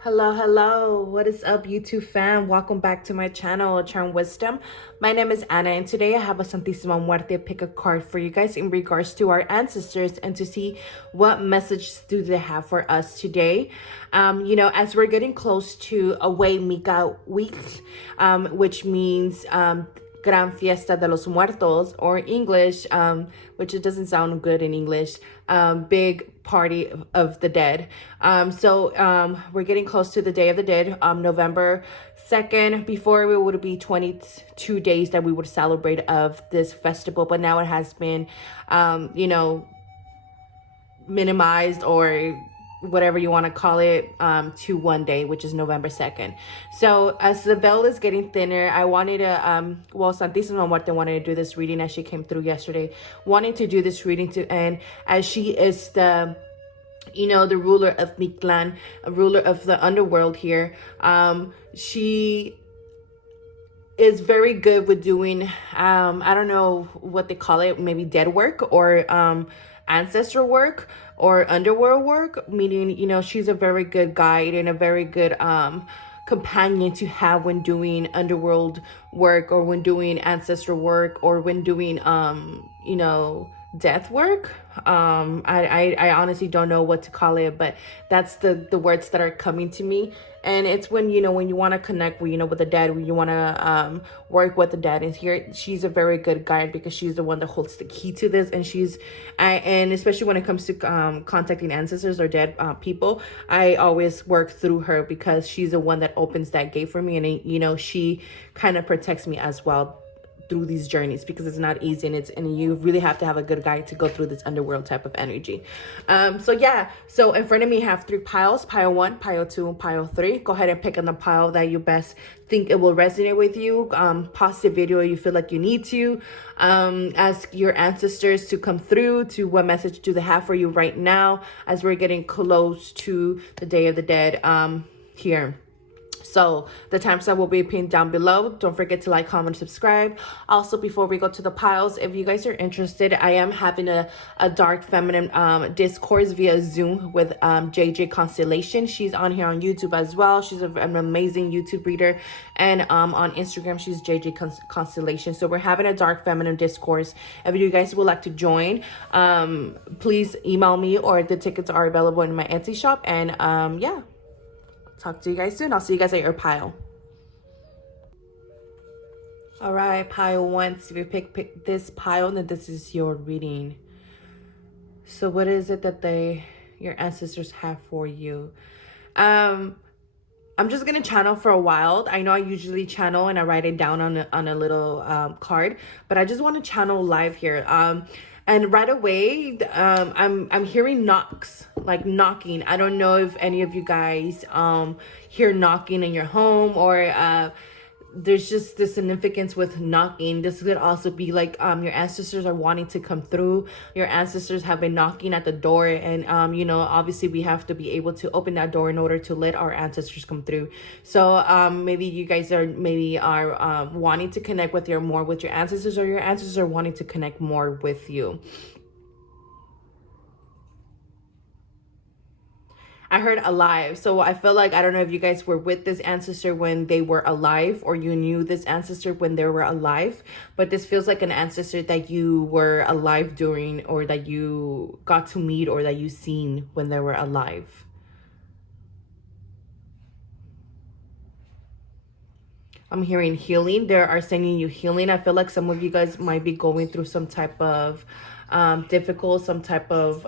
Hello. What is up, YouTube fam? Welcome back to my channel, Charm Wisdom. My name is Anna, and today I have a Santísima Muerte pick a card for you guys in regards to our ancestors and to see what message do they have for us today. As we're getting close to Away Mika week, which means Gran Fiesta de los Muertos, or English, which it doesn't sound good in English, big party of the dead. We're getting close to the Day of the Dead, November 2nd. Before it would be 22 days that we would celebrate of this festival, but now it has been, minimized, or whatever you want to call it, to one day, which is November 2nd. So as the veil is getting thinner, I wanted to Santísima Muerte wanted to do this reading as she came through yesterday, wanting to do this reading and as she is the ruler of Mictlan, a ruler of the underworld here. She is very good with doing, I don't know what they call it, maybe dead work, or ancestral work, or underworld work, meaning, she's a very good guide and a very good companion to have when doing underworld work, or when doing ancestral work, or when doing death work. I honestly don't know what to call it, but that's the words that are coming to me. And it's when you want to connect with the dead, when you want to work with the dead. And here she's a very good guide, because she's the one that holds the key to this. And and especially when it comes to contacting ancestors or dead people, I always work through her, because she's the one that opens that gate for me. And she kind of protects me as well through these journeys, because it's not easy, and you really have to have a good guide to go through this underworld type of energy. So in front of me I have 3 piles: pile 1, pile 2, and pile 3. Go ahead and pick on the pile that you best think it will resonate with you. Pause the video if you feel like you need to. Ask your ancestors to come through to what message do they have for you right now, as we're getting close to the Day of the Dead here. So the timestamp will be pinned down below. Don't forget to like, comment, subscribe. Also, before we go to the piles, if you guys are interested, I am having a dark feminine discourse via Zoom with JJ Constellation. She's on here on YouTube as well. She's an amazing YouTube reader. And on Instagram, she's JJ Constellation. So we're having a dark feminine discourse. If you guys would like to join, please email me, or the tickets are available in my Etsy shop. And yeah. Talk to you guys soon. I'll see you guys at your pile. All right, pile 1. So if you pick this pile, then this is your reading. So what is it that your ancestors have for you? I'm just gonna channel for a while. I know I usually channel and I write it down on a little card, but I just want to channel live here. And right away, I'm hearing knocks, like knocking. I don't know if any of you guys hear knocking in your home, or there's just the significance with knocking. This could also be like your ancestors are wanting to come through. Your ancestors have been knocking at the door, and obviously we have to be able to open that door in order to let our ancestors come through. So maybe you guys are wanting to connect more with your ancestors, or your ancestors are wanting to connect more with you. I heard alive. So I feel like, I don't know if you guys were with this ancestor when they were alive, or you knew this ancestor when they were alive, but this feels like an ancestor that you were alive during, or that you got to meet, or that you seen when they were alive. I'm hearing healing. They are sending you healing. I feel like some of you guys might be going through some type of difficult, some type of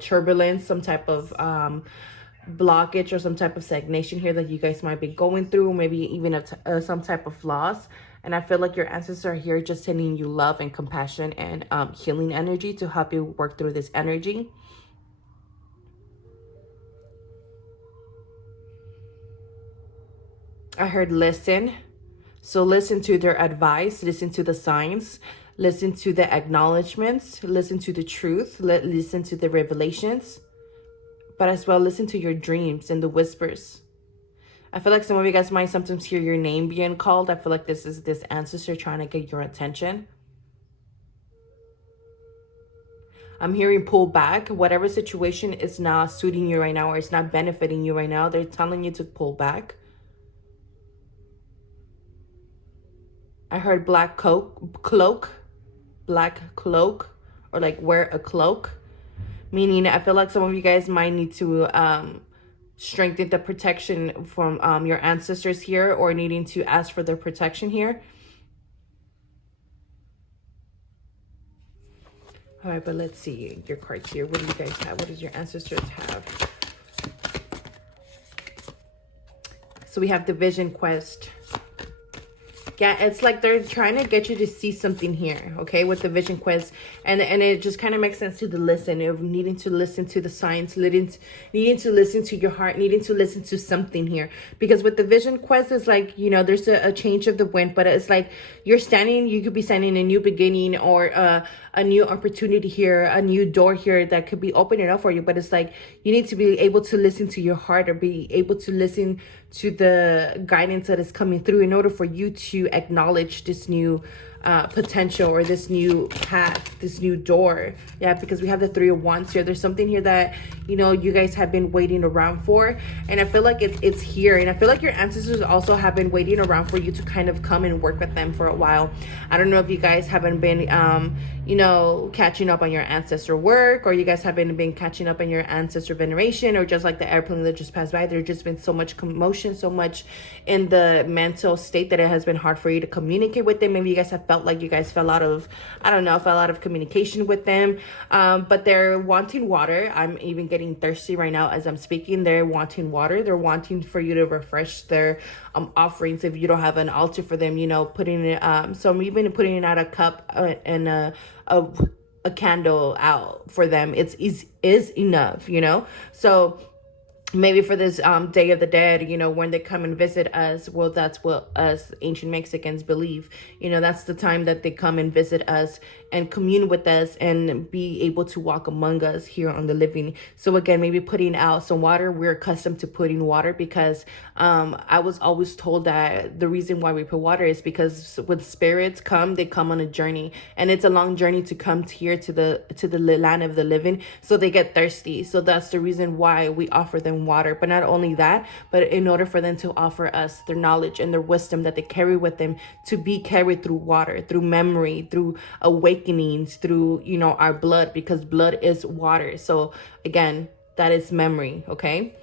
turbulence, some type of blockage, or some type of stagnation here that you guys might be going through, maybe even some type of loss. And I feel like your ancestors are here just sending you love and compassion and healing energy to help you work through this energy. I heard listen. So listen to their advice, listen to the signs, listen to the acknowledgments, listen to the truth, listen to the revelations, but as well listen to your dreams and the whispers. I feel like some of you guys might sometimes hear your name being called. I feel like this is this ancestor trying to get your attention. I'm hearing pull back. Whatever situation is not suiting you right now or it's not benefiting you right now, they're telling you to pull back. I heard black cloak, black cloak, or like wear a cloak. Meaning I feel like some of you guys might need to strengthen the protection from your ancestors here, or needing to ask for their protection here. All right, but let's see your cards here. What do you guys have? What does your ancestors have? So we have the vision quest. Yeah, it's like they're trying to get you to see something here, okay, with the vision quest. And it just kind of makes sense to the listen, of needing to listen to the signs, needing to listen to your heart, needing to listen to something here. Because with the vision quest, it's like, you know, there's a change of the wind, but it's like you could be standing a new beginning, or a new opportunity here, a new door here that could be opening up for you. But it's like you need to be able to listen to your heart, or be able to listen to the guidance that is coming through, in order for you to acknowledge this new potential, or this new path, this new door. Yeah, because we have the 3 of Wands here. There's something here that, you know, you guys have been waiting around for, and I feel like it's here. And I feel like your ancestors also have been waiting around for you to kind of come and work with them for a while. I don't know if you guys haven't been you know, catching up on your ancestor work, or you guys haven't been catching up on your ancestor veneration, or just like the airplane that just passed by, there's just been so much commotion, so much in the mental state that it has been hard for you to communicate with them. Maybe you guys have felt like you guys fell out of communication with them. But they're wanting water. I'm even getting thirsty right now as I'm speaking. They're wanting water. They're wanting for you to refresh their offerings. If you don't have an altar for them, you know, putting it, so I'm even putting out a cup and a candle out for them. Is enough, you know. So maybe for this Day of the Dead, you know, when they come and visit us, well, that's what us ancient Mexicans believe. You know, that's the time that they come and visit us and commune with us and be able to walk among us here on the living. So again, maybe putting out some water. We're accustomed to putting water because I was always told that the reason why we put water is because when spirits come, they come on a journey, and it's a long journey to come here to the land of the living. So they get thirsty. So that's the reason why we offer them water. But not only that, but in order for them to offer us their knowledge and their wisdom that they carry with them, to be carried through water, through memory, through awakenings, through, you know, our blood, because blood is water. So again, that is memory. Okay.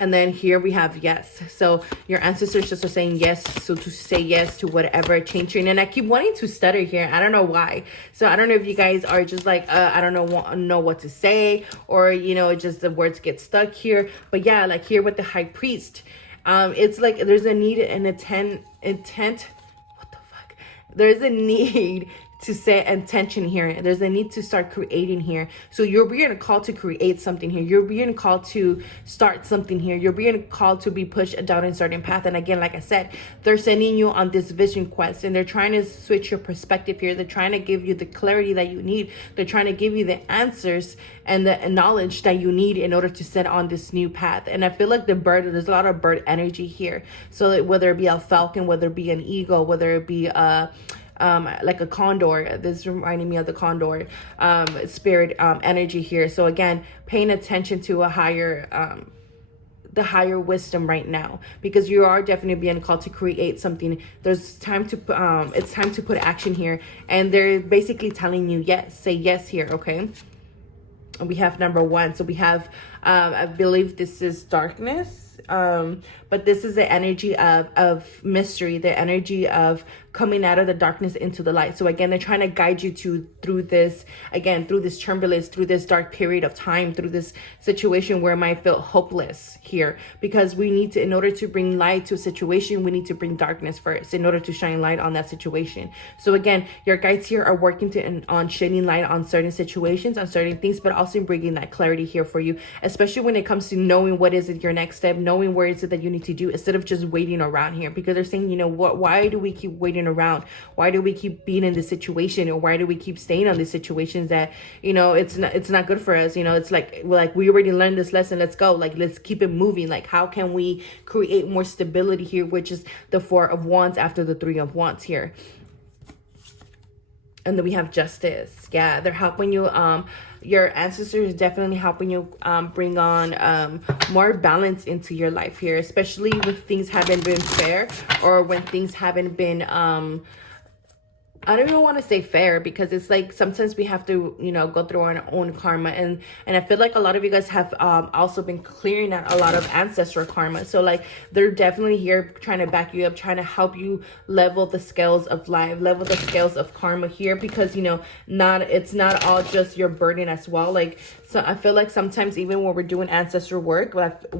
And then here we have yes. So your ancestors just are saying yes. So to say yes to whatever changing. And I keep wanting to stutter here. I don't know why. So I don't know if you guys are just like, I don't know what to say, or, you know, just the words get stuck here. But yeah, like here with the high priest, it's like there's a need and intent. What the fuck? There's a need to set intention here. There's a need to start creating here. So you're being called to create something here. You're being called to start something here. You're being called to be pushed down a certain path. And again, like I said, they're sending you on this vision quest, and they're trying to switch your perspective here. They're trying to give you the clarity that you need. They're trying to give you the answers and the knowledge that you need in order to set on this new path. And I feel like there's a lot of bird energy here. So whether it be a falcon, whether it be an eagle, whether it be like a condor. This is reminding me of the condor spirit energy here. So again, paying attention to a higher the higher wisdom right now, because you are definitely being called to create something. There's time to it's time to put action here, and they're basically telling you yes, say yes here. Okay. And we have number 1. So we have I believe this is darkness, but this is the energy of mystery, the energy of coming out of the darkness into the light. So again, they're trying to guide you through this turbulence, through this dark period of time, through this situation where it might feel hopeless here, because we need to, in order to bring light to a situation, we need to bring darkness first in order to shine light on that situation. So again, your guides here are working on shedding light on certain situations, on certain things, but also bringing that clarity here for you, especially when it comes to knowing what is it your next step, knowing where is it that you need to do, instead of just waiting around here. Because they're saying, you know what, why do we keep waiting around? Why do we keep being in this situation, or why do we keep staying on these situations that, you know, it's not good for us? You know, it's like we already learned this lesson, let's go, like let's keep it moving. Like how can we create more stability here, which is the 4 of Wands after the 3 of Wands here. And then we have justice. Yeah, they're helping you. Your ancestors definitely helping you bring on more balance into your life here, especially when things haven't been fair, or when things haven't been I don't even want to say fair, because it's like sometimes we have to, you know, go through our own karma. And I feel like a lot of you guys have also been clearing out a lot of ancestral karma. So like they're definitely here trying to back you up, trying to help you level the scales of life, level the scales of karma here, because, you know, it's not all just your burden as well. Like, so I feel like sometimes even when we're doing ancestral work,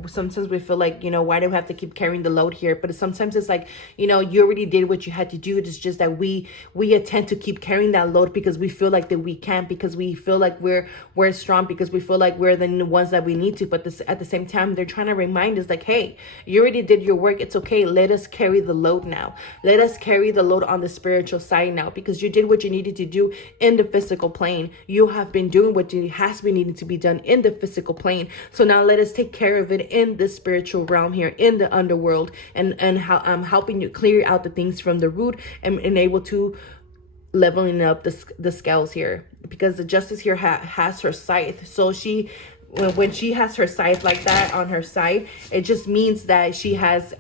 sometimes we feel like, you know, why do we have to keep carrying the load here? But sometimes it's like, you know, you already did what you had to do. It's just that we tend to keep carrying that load because we feel like that we can't, because we feel like we're strong, because we feel like we're the ones that we need to. But at the same time, they're trying to remind us like, hey, you already did your work. It's okay. Let us carry the load now. Let us carry the load on the spiritual side now, because you did what you needed to do in the physical plane. You have been doing what has been needing to be done in the physical plane. So now let us take care of it in the spiritual realm here, in the underworld, and how I'm helping you clear out the things from the root, and able to leveling up the scales here, because the justice here has her scythe. So when she has her scythe like that on her side, it just means that she has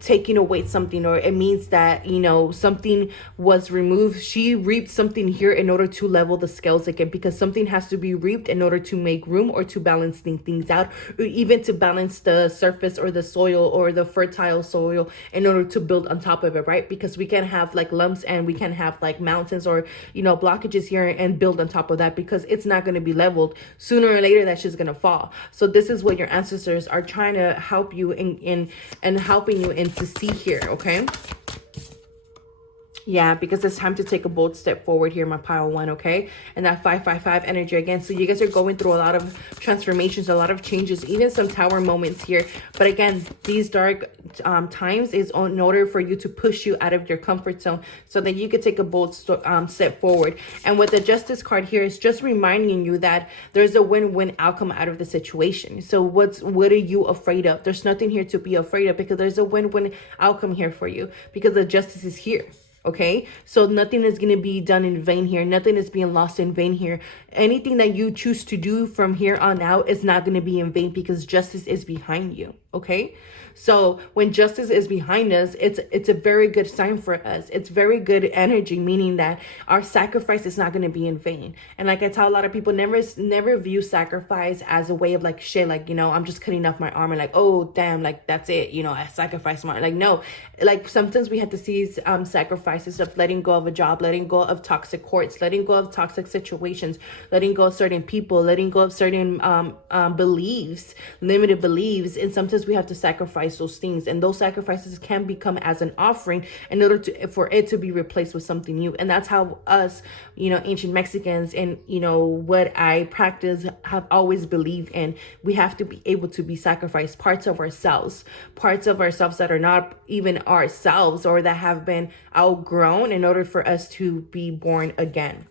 taking away something, or it means that, you know, something was removed. She reaped something here in order to level the scales again, because something has to be reaped in order to make room, or to balance things out, or even to balance the surface or the soil or the fertile soil in order to build on top of it, right? Because we can have like lumps, and we can have like mountains, or, you know, blockages here, and build on top of that, because it's not going to be leveled. Sooner or later that shit's going to fall. So this is what your ancestors are trying to help you in and helping you and to see here, okay? Yeah, because it's time to take a bold step forward here, my pile one, okay? And that 555 energy again. So you guys are going through a lot of transformations, a lot of changes, even some tower moments here. But again, these dark times is in order for you to push you out of your comfort zone, so that you could take a bold step forward. And with the justice card here, is just reminding you that there's a win-win outcome out of the situation. So what are you afraid of? There's nothing here to be afraid of, because there's a win-win outcome here for you, because the justice is here. Okay, so nothing is going to be done in vain here. Nothing is being lost in vain here. Anything that you choose to do from here on out is not going to be in vain, because justice is behind you. Okay, so when justice is behind us, it's a very good sign for us. It's very good energy, meaning that our sacrifice is not going to be in vain. And like I tell a lot of people, never view sacrifice as a way of like, shit, like, you know, I'm just cutting off my arm and like, oh damn, like that's it, you know, I sacrificed my, like, no, like sometimes we have to see sacrifices of letting go of a job, letting go of toxic courts, letting go of toxic situations, letting go of certain people, letting go of certain beliefs, limited beliefs. And sometimes we have to sacrifice those things, and those sacrifices can become as an offering in order for it to be replaced with something new. And that's how us, you know, ancient Mexicans, and, you know, what I practice, have always believed in. We have to be able to be sacrificed, parts of ourselves that are not even ourselves, or that have been outgrown, in order for us to be born again.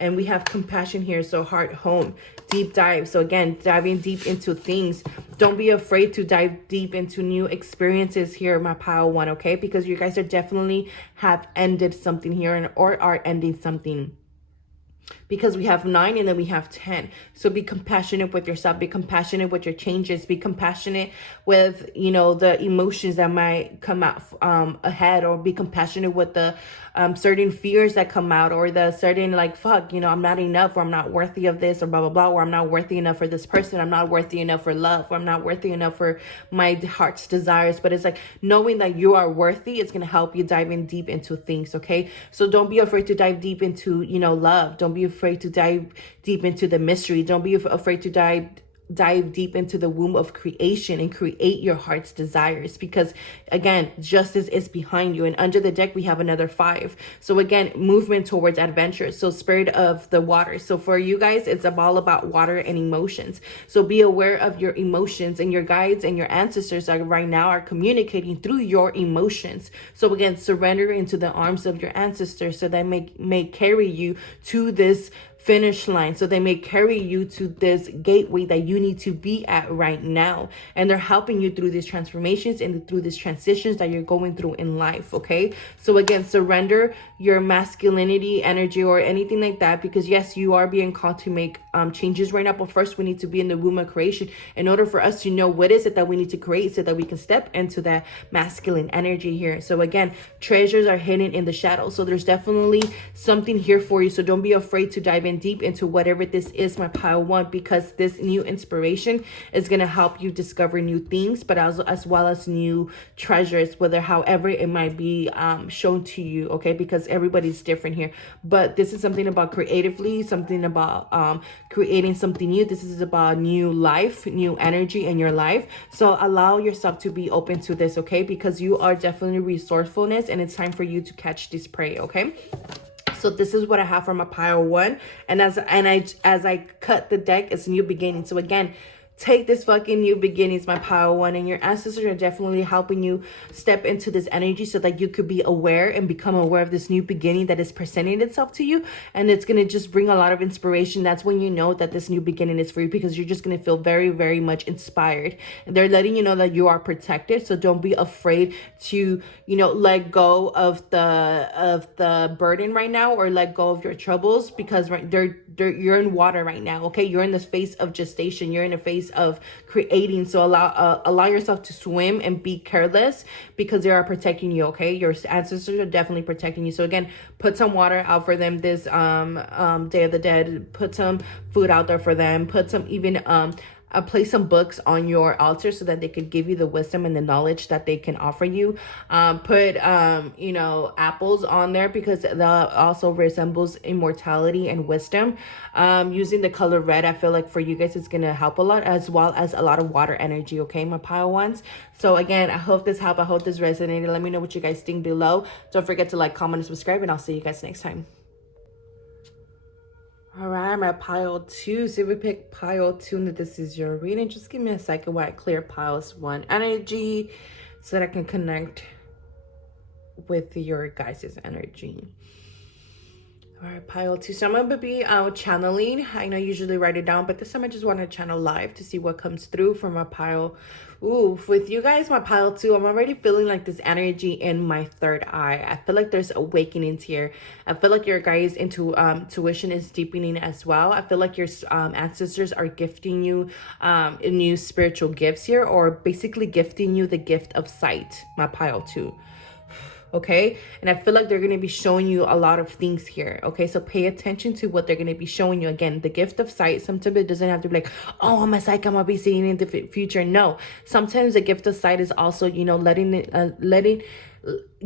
And we have compassion here, so heart home, deep dive. So again, diving deep into things. Don't be afraid to dive deep into new experiences here, my pile one, okay? Because you guys are definitely have ended something here, or are ending something. Because we have 9 and then we have 10. So be compassionate with yourself. Be compassionate with your changes. Be compassionate with, you know, the emotions that might come out ahead. Or be compassionate with the certain fears that come out, or the certain like, fuck, you know, I'm not enough, or I'm not worthy of this, or blah, blah, blah, or I'm not worthy enough for this person. I'm not worthy enough for love, or I'm not worthy enough for my heart's desires. But it's like knowing that you are worthy, it's going to help you dive in deep into things, okay? So don't be afraid to dive deep into, you know, love. Don't be afraid to dive deep into the mystery. Don't be afraid to dive deep into the womb of creation and create your heart's desires, because again, justice is behind you. And under the deck we have another 5. So again, movement towards adventure. So spirit of the water. So for you guys, it's all about water and emotions. So be aware of your emotions, and your guides and your ancestors are right now are communicating through your emotions. So again, surrender into the arms of your ancestors, so that may carry you to this finish line. So they may carry you to this gateway that you need to be at right now. And they're helping you through these transformations and through these transitions that you're going through in life, okay? So again, surrender your masculinity energy or anything like that, because yes, you are being called to make changes right now. But first, we need to be in the womb of creation in order for us to know what is it that we need to create so that we can step into that masculine energy here. So again, treasures are hidden in the shadows. So there's definitely something here for you. So don't be afraid to dive in deep into whatever this is, my pile one, because this new inspiration is going to help you discover new things, but as well as new treasures, whether however it might be shown to you, okay? Because everybody's different here. But this is something about creatively, something about creating something new. This is about new life, new energy in your life. So allow yourself to be open to this, okay? Because you are definitely resourcefulness, and it's time for you to catch this prey, okay? So this is what I have from a pile one. And as I cut the deck, it's new beginning. So again, take this fucking new beginnings, my pile one, and your ancestors are definitely helping you step into this energy so that you could be aware and become aware of this new beginning that is presenting itself to you. And it's going to just bring a lot of inspiration. That's when you know that this new beginning is for you, because you're just going to feel very, very much inspired. And they're letting you know that you are protected. So don't be afraid to, you know, let go of the burden right now, or let go of your troubles, because you're in water right now, okay? You're in this phase of gestation. You're in a phase of creating. So allow yourself to swim and be careless, because they are protecting you, okay? Your ancestors are definitely protecting you. So again, put some water out for them this Day of the Dead. Put some food out there for them. Put some even place some books on your altar so that they could give you the wisdom and the knowledge that they can offer you. Put you know, apples on there, because that also resembles immortality and wisdom. Using the color red, I feel like for you guys it's gonna help a lot, as well as a lot of water energy, okay, my pile ones. So again, I hope this helped. I hope this resonated. Let me know what you guys think below. Don't forget to like, comment, and subscribe, and I'll see you guys next time. All right, I'm at pile two. So if we pick pile two and this is your reading, just give me a second while I clear piles one energy so that I can connect with your guys' energy. All right, pile two. So I'm going to be channeling. I know I usually write it down, but this time I just want to channel live to see what comes through from my pile. Ooh, with you guys, my pile two, I'm already feeling like this energy in my third eye. I feel like there's awakenings here. I feel like your guys' intuition is deepening as well. I feel like your ancestors are gifting you new spiritual gifts here, or basically gifting you the gift of sight, my pile two. Okay, and I feel like they're going to be showing you a lot of things here. Okay, so pay attention to what they're going to be showing you. Again, the gift of sight, sometimes it doesn't have to be like, oh, I'm a psychic, I'm gonna be seeing in the future. No, sometimes the gift of sight is also, you know,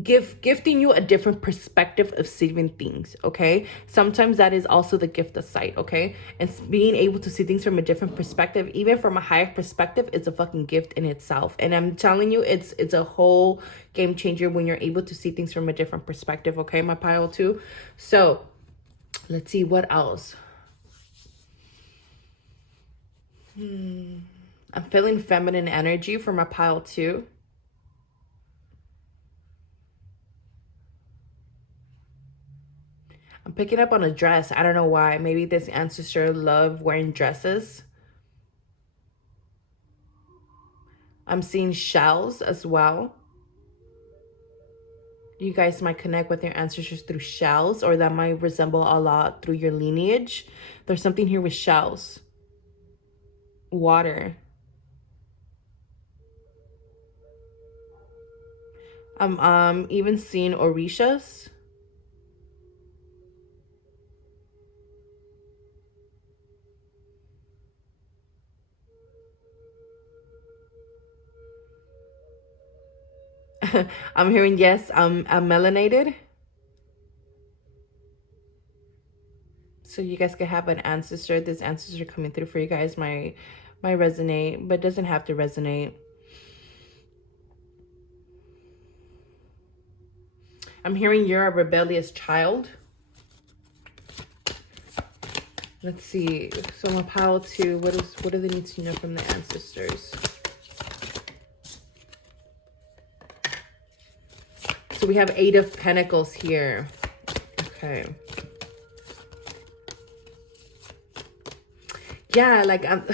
gifting you a different perspective of seeing things. Okay, sometimes that is also the gift of sight. Okay, and being able to see things from a different perspective, even from a higher perspective, is a fucking gift in itself. And I'm telling you, it's a whole game changer when you're able to see things from a different perspective. Okay, my pile two. So let's see what else. I'm feeling feminine energy from my pile two. I'm picking up on a dress. I don't know why. Maybe this ancestor loved wearing dresses. I'm seeing shells as well. You guys might connect with your ancestors through shells, or that might resemble a lot through your lineage. There's something here with shells. Water. I'm even seeing orishas. I'm hearing yes, I'm melanated. So you guys can have an ancestor. This ancestor coming through for you guys might resonate, but doesn't have to resonate. I'm hearing you're a rebellious child. Let's see. So my pile two, what do they need to know from the ancestors? So we have 8 of Pentacles here. Okay. Yeah, like I'm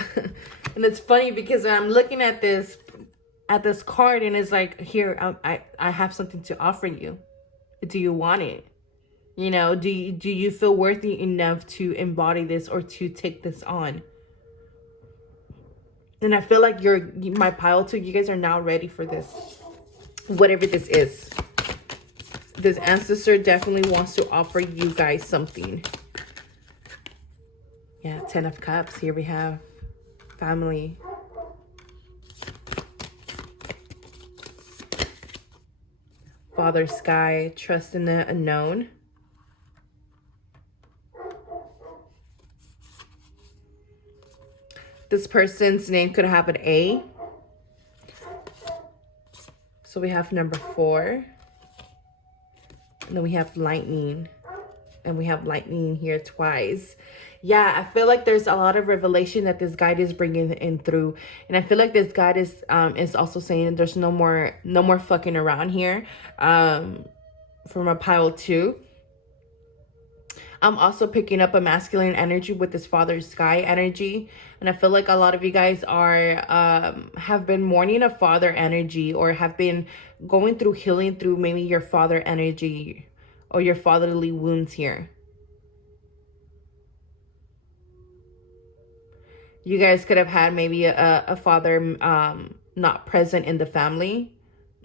and it's funny because I'm looking at this card, and it's like, here, I have something to offer you. Do you want it? You know, do you feel worthy enough to embody this or to take this on? And I feel like my pile too, you guys are now ready for this. Whatever this is. This ancestor definitely wants to offer you guys something. Yeah, 10 of Cups. Here we have family. Father Sky, trust in the unknown. This person's name could have an A. So we have number 4. And then we have lightning. And we have lightning here twice. Yeah, I feel like there's a lot of revelation that this guide is bringing in through. And I feel like this guide is also saying there's no more fucking around here. From a pile 2. I'm also picking up a masculine energy with this Father Sky energy. And I feel like a lot of you guys have been mourning a father energy, or have been going through healing through maybe your father energy or your fatherly wounds here. You guys could have had maybe a father not present in the family.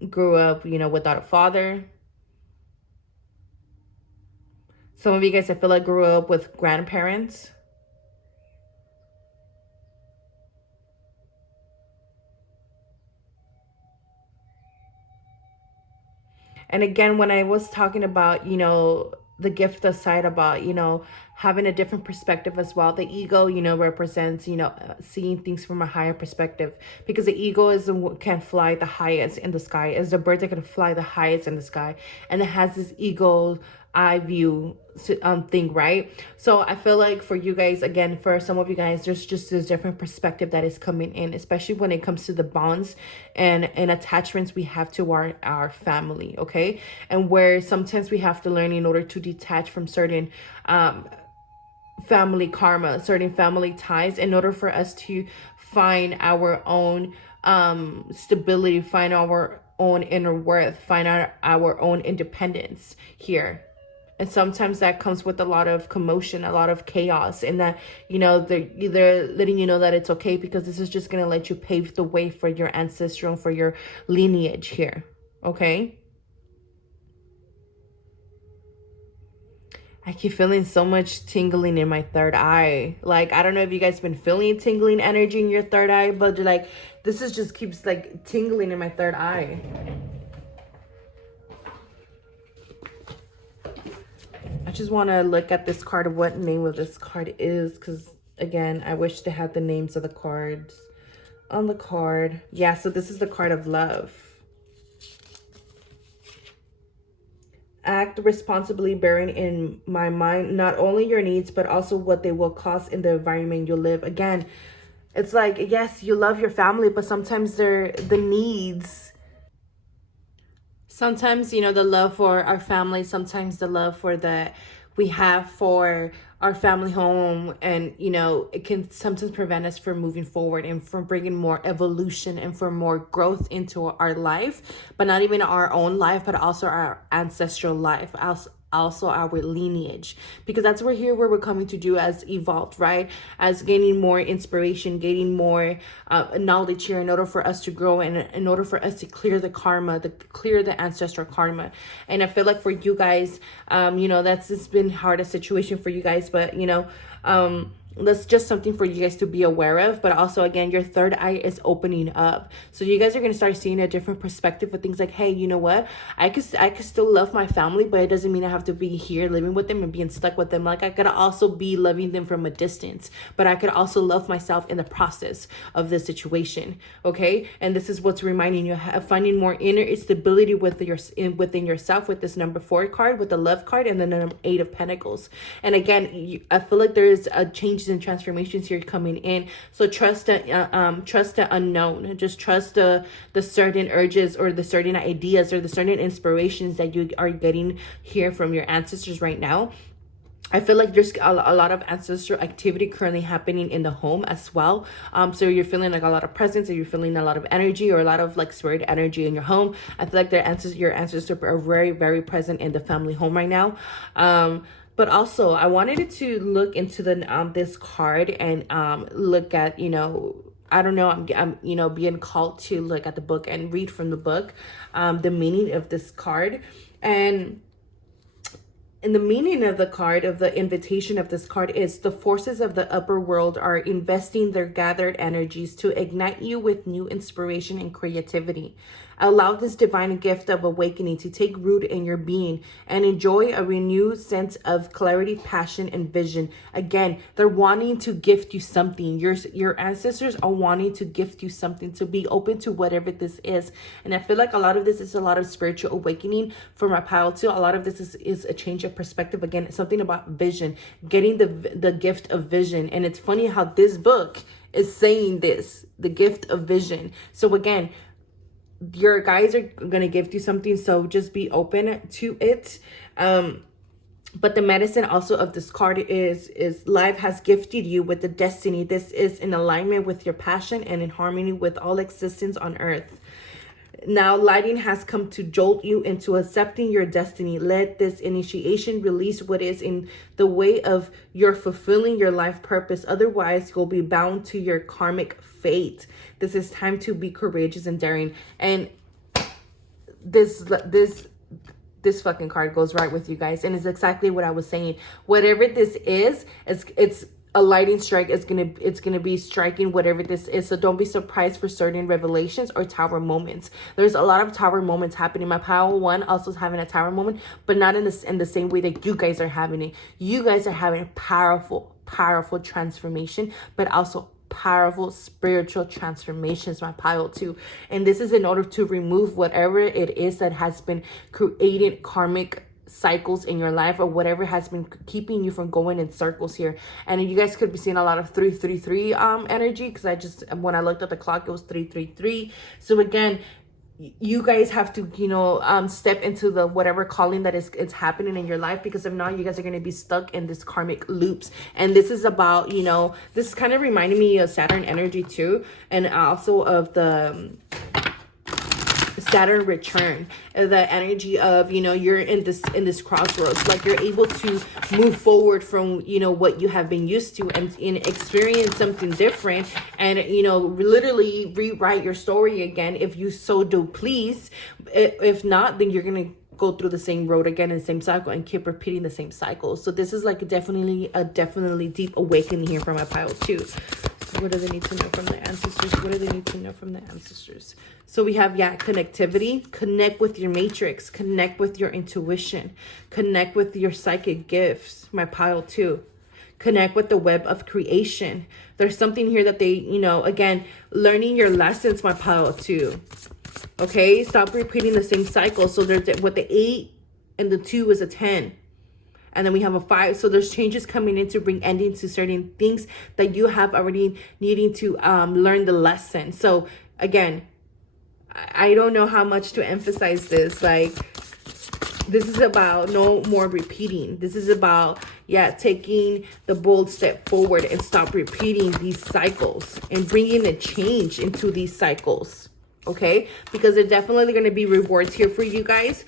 Grew up, without a father. Some of you guys, I feel like, grew up with grandparents. And again, when I was talking about, the gift aside, about, having a different perspective as well. The ego, represents, seeing things from a higher perspective. Because the ego can fly the highest in the sky. Is the bird that can fly the highest in the sky. And it has this ego eye view thing, right? So I feel like for you guys, again, for some of you guys, there's just this different perspective that is coming in, especially when it comes to the bonds and attachments we have to our family, okay? And where sometimes we have to learn in order to detach from certain family karma, certain family ties, in order for us to find our own stability, find our own inner worth, find our own independence here. And sometimes that comes with a lot of commotion, a lot of chaos, and that, they're either letting you know that it's okay, because this is just going to let you pave the way for your ancestral, for your lineage here. Okay? I keep feeling so much tingling in my third eye. Like, I don't know if you guys been feeling tingling energy in your third eye, but like, this just keeps like tingling in my third eye. I just want to look at this card, of what name of this card is, because again, I wish to have the names of the cards on the card. Yeah, so this is the card of love. Act responsibly, bearing in my mind not only your needs, but also what they will cost in the environment you live. Again, it's like, yes, you love your family, but sometimes the needs. Sometimes, the love for our family, sometimes the love we have for our family home, and, it can sometimes prevent us from moving forward and from bringing more evolution and for more growth into our life, but not even our own life, but also our ancestral life, also our lineage, because that's where we're coming to do as evolved, right? As gaining more inspiration, gaining more knowledge here, in order for us to grow and in order for us to clear the karma, clear the ancestral karma. And I feel like for you guys, it's been hard a situation for you guys, but that's just something for you guys to be aware of. But also, again, your third eye is opening up, so you guys are going to start seeing a different perspective of things. Like, hey, you know what, I could still love my family, but it doesn't mean I have to be here living with them and being stuck with them. Like, I could also be loving them from a distance, but I could also love myself in the process of this situation. Okay, and this is what's reminding you of finding more inner stability within yourself, with this number 4 card, with the love card, and then the number 8 of Pentacles. And again, I feel like there's a change and transformations here coming in. So trust the unknown. Just trust the certain urges, or the certain ideas, or the certain inspirations that you are getting here from your ancestors right now. I feel like there's a lot of ancestral activity currently happening in the home as well. So you're feeling like a lot of presence, or you're feeling a lot of energy, or a lot of like spirit energy in your home. I feel like your ancestors are very, very present in the family home right now. But also I wanted to look into the this card and look at, I don't know, I'm being called to look at the book and read from the book the meaning of this card. And the meaning of the card, of the invitation of this card, is the forces of the upper world are investing their gathered energies to ignite you with new inspiration and creativity. Allow this divine gift of awakening to take root in your being and enjoy a renewed sense of clarity, passion, and vision. Again, they're wanting to gift you something. Your ancestors are wanting to gift you something, to be open to whatever this is. And I feel like a lot of this is a lot of spiritual awakening for my pile too. A lot of this is a change of perspective. Again, something about vision, getting the gift of vision. And it's funny how this book is saying this, the gift of vision. So again, your guys are gonna gift you something, so just be open to it. But the medicine also of this card is life has gifted you with the destiny. This is in alignment with your passion and in harmony with all existence on earth. Now lighting has come to jolt you into accepting your destiny. Let this initiation release what is in the way of your fulfilling your life purpose. Otherwise, you'll be bound to your karmic fate. This is time to be courageous and daring. And this fucking card goes right with you guys, and it's exactly what I was saying. Whatever this is, it's a lightning strike. It's gonna be striking whatever this is. So don't be surprised for certain revelations or tower moments. There's a lot of tower moments happening. My power one also is having a tower moment, but not in the same way that you guys are having it. You guys are having powerful transformation, but also powerful spiritual transformations, my pile too. And this is in order to remove whatever it is that has been creating karmic cycles in your life, or whatever has been keeping you from going in circles here. And you guys could be seeing a lot of 333 energy, because when I looked at the clock, it was 333. So again, you guys have to step into the whatever calling that it's happening in your life, because if not, you guys are going to be stuck in this karmic loops. And this is about, this is kind of reminding me of Saturn energy too, and also of the Saturn return, the energy of, you're in this crossroads, like you're able to move forward from, what you have been used to, and experience something different, and, literally rewrite your story again, if you so do please. If not, then you're going to go through the same road again in the same cycle and keep repeating the same cycle. So this is like definitely deep awakening here from my pile too. So what do they need to know from the ancestors? What do they need to know from the ancestors? So we have, connectivity. Connect with your matrix. Connect with your intuition. Connect with your psychic gifts, my pile too. Connect with the web of creation. There's something here that they, again, learning your lessons, my pile too. Okay, stop repeating the same cycle. So there's with the 8 and the 2 is a 10. And then we have a 5. So there's changes coming in to bring endings to certain things that you have already needing to learn the lesson. So again, I don't know how much to emphasize this. Like, this is about no more repeating. This is about, taking the bold step forward and stop repeating these cycles and bringing a change into these cycles. Okay, because there's definitely going to be rewards here for you guys.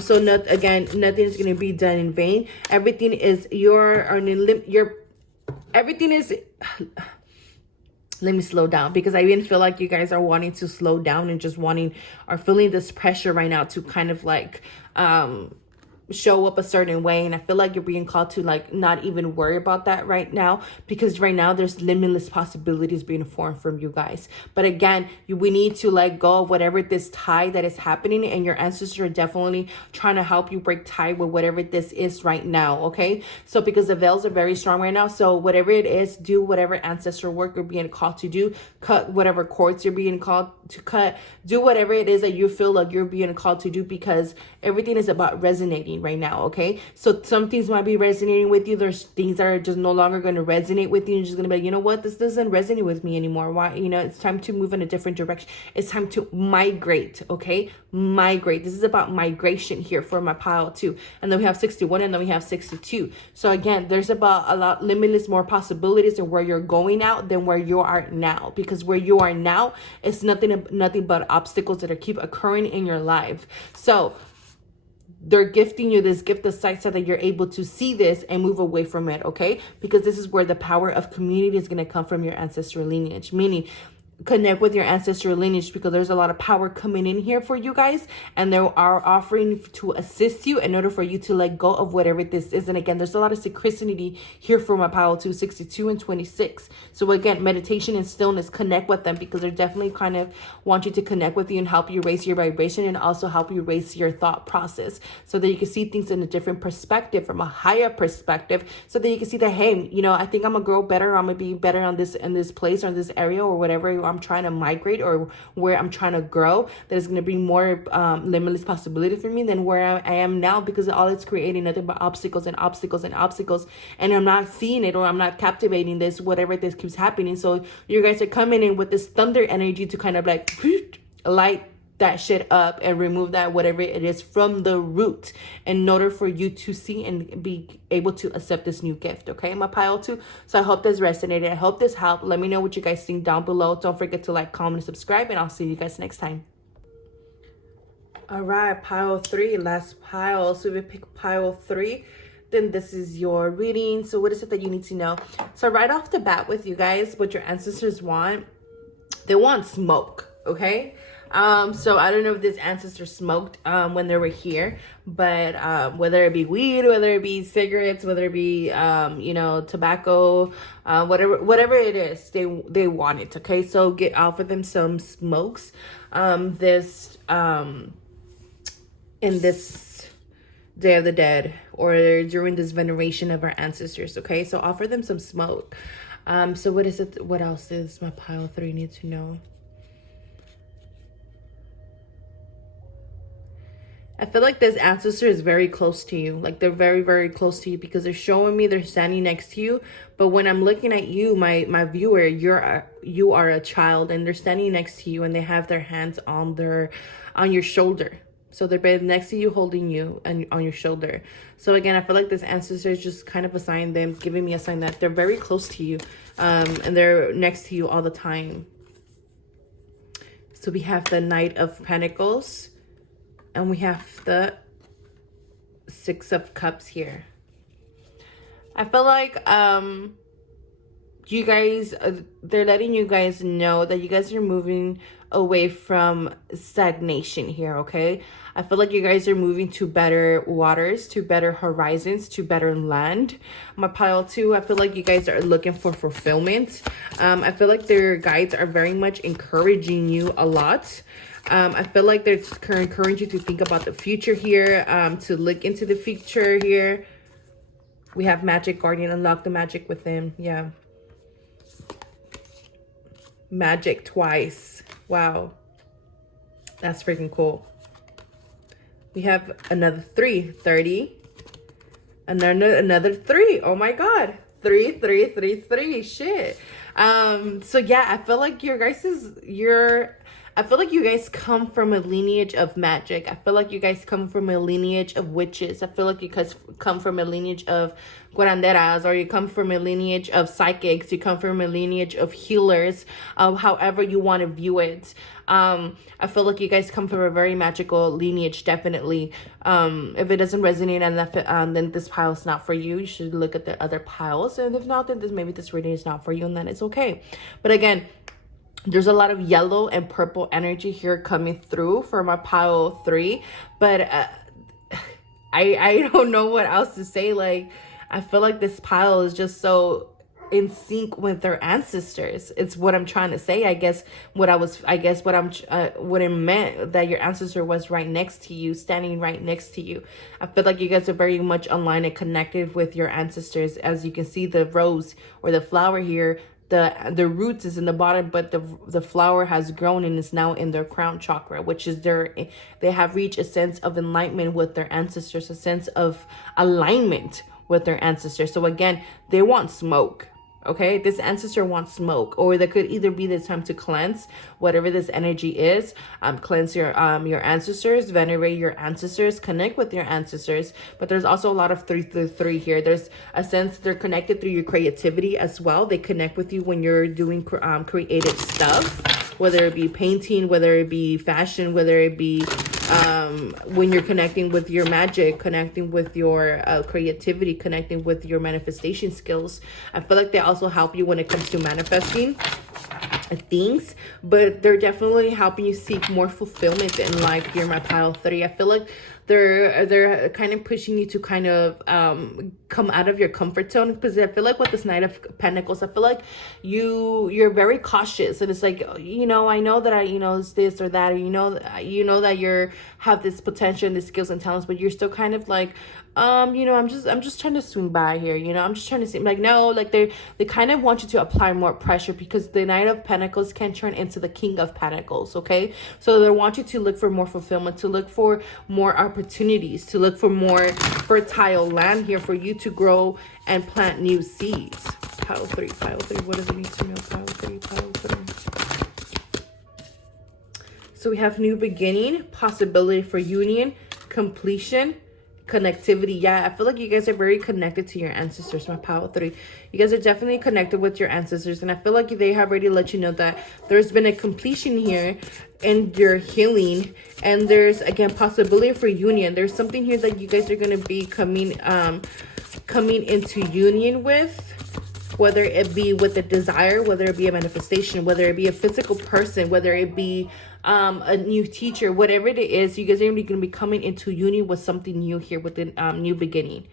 So nothing's going to be done in vain. Everything is everything is. Let me slow down, because I even feel like you guys are wanting to slow down and just are feeling this pressure right now to kind of like show up a certain way. And I feel like you're being called to like not even worry about that right now, because right now there's limitless possibilities being formed from you guys. But again, we need to let go of whatever this tie that is happening, and your ancestors are definitely trying to help you break tie with whatever this is right now. Okay, so because the veils are very strong right now, so whatever it is, do whatever ancestral work you're being called to do. Cut whatever cords you're being called to cut. Do whatever it is that you feel like you're being called to do, because everything is about resonating. resonating right now, okay? So some things might be resonating with you. There's things that are just no longer going to resonate with you. You're just going to be like, you know what? This doesn't resonate with me anymore. Why? You know, it's time to move in a different direction. It's time to migrate, okay? Migrate. This is about migration here for my pile 2. And then we have 61 and then we have 62. So again, there's about a lot limitless more possibilities of where you're going out than where you are now, because where you are now is nothing but obstacles that are keep occurring in your life. So they're gifting you this gift of sight so that you're able to see this and move away from it, okay? Because this is where the power of community is going to come from your ancestral lineage, meaning connect with your ancestral lineage, because there's a lot of power coming in here for you guys, and they are offering to assist you in order for you to let go of whatever this is. And again, there's a lot of synchronicity here for my pile 2, 62 and 26. So again, meditation and stillness, connect with them, because they're definitely kind of want you to connect with you and help you raise your vibration, and also help you raise your thought process so that you can see things in a different perspective, from a higher perspective, so that you can see that, hey, you know, I think I'm gonna grow better, I'm gonna be better on this, in this place or in this area or whatever I'm trying to migrate, or where I'm trying to grow, that is going to bring more limitless possibility for me than where I am now, because all it's creating nothing but obstacles and obstacles and obstacles, and I'm not seeing it, or I'm not captivating this, whatever this keeps happening. So you guys are coming in with this thunder energy to kind of like light that shit up and remove that whatever it is from the root, in order for you to see and be able to accept this new gift, okay, my pile 2. So I hope this resonated. I hope this helped. Let me know what you guys think down below. Don't forget to like, comment, and subscribe, and I'll see you guys next time. All right, pile 3, last pile. So if you pick pile 3, then this is your reading. So what is it that you need to know? So right off the bat with you guys, what your ancestors want, they want smoke, okay? So I don't know if this ancestor smoked when they were here, but whether it be weed, whether it be cigarettes, whether it be you know, tobacco, whatever it is, they want it, okay? So offer them some smokes in this Day of the Dead, or during this veneration of our ancestors, okay? So offer them some smoke. So what is it? What else does my pile 3 need to know? I feel like this ancestor is very close to you. Like, they're very, very close to you, because they're showing me they're standing next to you. But when I'm looking at you, my viewer, you are a child, and they're standing next to you, and they have their hands on your shoulder. So they're next to you, holding you and on your shoulder. So again, I feel like this ancestor is just kind of a sign, them giving me a sign that they're very close to you, and they're next to you all the time. So we have the Knight of Pentacles, and we have the 6 of Cups here. I feel like you guys, they're letting you guys know that you guys are moving away from stagnation here, okay? I feel like you guys are moving to better waters, to better horizons, to better land. My pile 2, I feel like you guys are looking for fulfillment. I feel like their guides are very much encouraging you a lot. I feel like they're encouraging you to think about the future here, to look into the future here. We have Magic Guardian, unlock the magic within. Yeah. Magic twice. Wow. That's freaking cool. We have another 3, 30. Another 3. Oh my God. 3, 3, 3, 3. Shit. So yeah, I feel like I feel like you guys come from a lineage of magic. I feel like you guys come from a lineage of witches. I feel like you guys come from a lineage of curanderas, or you come from a lineage of psychics. You come from a lineage of healers, however you want to view it. I feel like you guys come from a very magical lineage, definitely. If it doesn't resonate, and then this pile is not for you. You should look at the other piles. And if not, then maybe this reading is not for you, and then it's okay. But again, there's a lot of yellow and purple energy here coming through for my pile 3. But I don't know what else to say. Like, I feel like this pile is just so in sync with their ancestors. It's what I'm trying to say. What it meant, that your ancestor was right next to you, standing right next to you. I feel like you guys are very much aligned and connected with your ancestors. As you can see, the rose or the flower here, the roots is in the bottom, but the flower has grown and is now in their crown chakra, which is they have reached a sense of enlightenment with their ancestors, a sense of alignment with their ancestors. So again, they want smoke. Okay, this ancestor wants smoke, or there could either be the time to cleanse whatever this energy is. Cleanse your ancestors, venerate your ancestors, connect with your ancestors. But there's also a lot of 3 here. There's a sense they're connected through your creativity as well. They connect with you when you're doing creative stuff, whether it be painting, whether it be fashion, whether it be when you're connecting with your magic, connecting with your creativity, connecting with your manifestation skills. I feel like they also help you when it comes to manifesting things, but they're definitely helping you seek more fulfillment in life here, my pile 3. I feel like they're kind of pushing you to kind of come out of your comfort zone, because I feel like with this Knight of Pentacles, I feel like you're very cautious, and it's like, you know, I know that it's this or that, or you know that you have this potential and the skills and talents, but you're still kind of like, you know, I'm just trying to swing by here, you know, I'm just trying to see, like, no, like they kind of want you to apply more pressure, because the Knight of Pentacles can turn into the King of Pentacles. Okay, so they want you to look for more fulfillment, to look for more opportunities, to look for more fertile land here for you to grow and plant new seeds. Pile 3, what does it mean to know? Pile 3. So we have new beginning, possibility for union, completion, connectivity. Yeah, I feel like you guys are very connected to your ancestors, my pile 3. You guys are definitely connected with your ancestors, and I feel like they have already let you know that there's been a completion here and your healing, and there's again possibility for union. There's something here that you guys are going to be coming into union with, whether it be with a desire, whether it be a manifestation, whether it be a physical person, whether it be a new teacher, whatever it is. You guys are going to be coming into union with something new here, with a new beginning.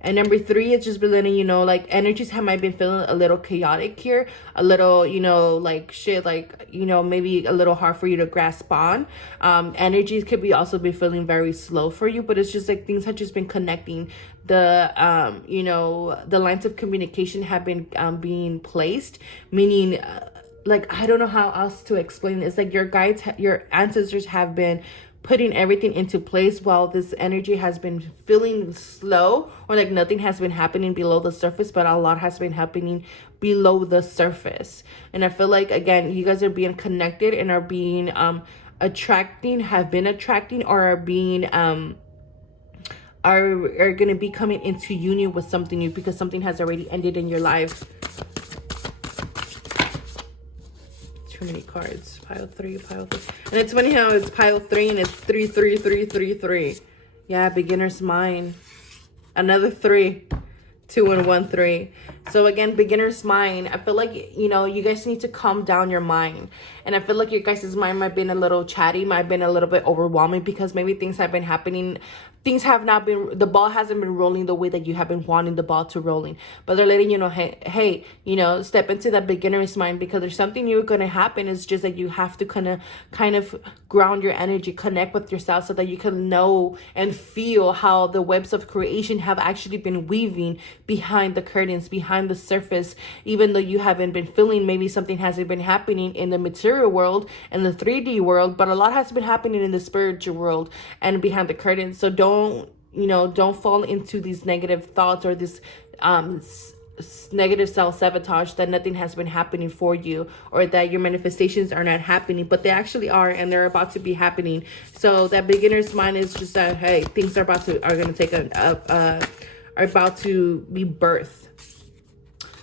And number 3, it's just been letting you know, like, energies might be feeling a little chaotic here, a little, you know, like shit, like, you know, maybe a little hard for you to grasp on. Energies could be also be feeling very slow for you, but it's just like things have just been connecting. The you know, the lines of communication have been being placed, meaning like, I don't know how else to explain it. It's like your guides, your ancestors have been putting everything into place while this energy has been feeling slow, or like nothing has been happening below the surface, but a lot has been happening below the surface. And I feel like, again, you guys are being connected and are being have been attracting, or are being are going to be coming into union with something new, because something has already ended in your life. Too many cards. Pile 3. And it's funny how it's pile 3 and it's 3. Yeah, beginner's mind. Another 3. 2 and 1, 3. So again, beginner's mind. I feel like, you know, you guys need to calm down your mind. And I feel like your guys' mind might have been a little chatty, might have been a little bit overwhelming, because maybe things have been happening. Things have not been, the ball hasn't been rolling the way that you have been wanting the ball to rolling. But they're letting you know, hey, you know, step into that beginner's mind, because there's something new going to happen. It's just that you have to kind of ground your energy, connect with yourself, so that you can know and feel how the webs of creation have actually been weaving behind the curtains, behind the surface. Even though you haven't been feeling, maybe something hasn't been happening in the material world and the 3D world, but a lot has been happening in the spiritual world and behind the curtains. So don't fall into these negative thoughts, or this negative self-sabotage that nothing has been happening for you, or that your manifestations are not happening, but they actually are, and they're about to be happening. So that beginner's mind is just that, hey, things are about to be birthed.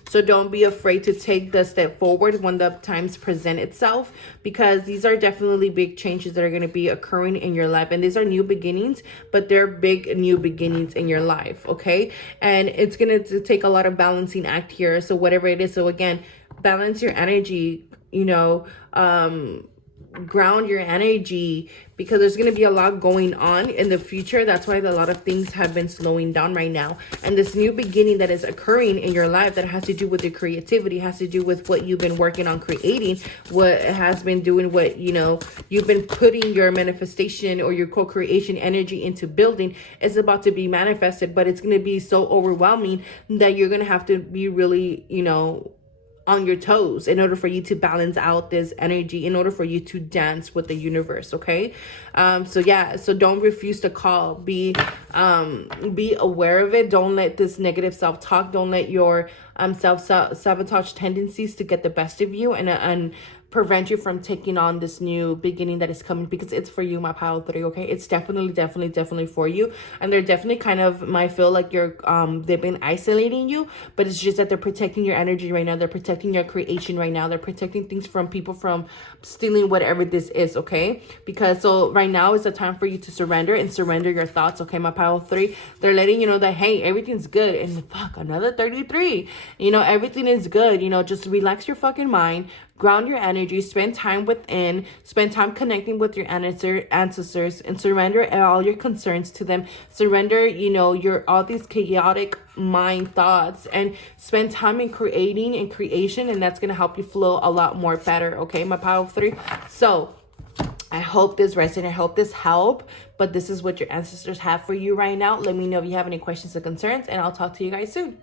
So don't be afraid to take the step forward when the times present itself, because these are definitely big changes that are going to be occurring in your life. And these are new beginnings, but they're big new beginnings in your life, okay? And it's going to take a lot of balancing act here. So whatever it is, so again, balance your energy, you know, ground your energy, because there's going to be a lot going on in the future. That's why a lot of things have been slowing down right now. And this new beginning that is occurring in your life, that has to do with your creativity, has to do with what you've been working on creating, what has been doing, what, you know, you've been putting your manifestation or your co-creation energy into building, is about to be manifested. But it's going to be so overwhelming that you're going to have to be really, you know, on your toes in order for you to balance out this energy, in order for you to dance with the universe. Okay. So don't refuse to call. Be aware of it. Don't let this negative self-talk, don't let your sabotage tendencies to get the best of you and prevent you from taking on this new beginning that is coming, because it's for you, my pile 3. Okay, it's definitely for you. And they're definitely kind of might feel like you're they've been isolating you, but it's just that they're protecting your energy right now. They're protecting your creation right now. They're protecting things from people from stealing whatever this is. Okay, because so right now is the time for you to surrender your thoughts. Okay, my pile 3, they're letting you know that, hey, everything's good. And fuck, another 33, everything is good. Just relax your fucking mind, ground your energy, spend time within, spend time connecting with your ancestors, and surrender all your concerns to them. Surrender, your all these chaotic mind thoughts, and spend time in creating and creation, and that's gonna help you flow a lot more better. Okay, my power 3. So I hope this resonated. I hope this helped. But this is what your ancestors have for you right now. Let me know if you have any questions or concerns, and I'll talk to you guys soon.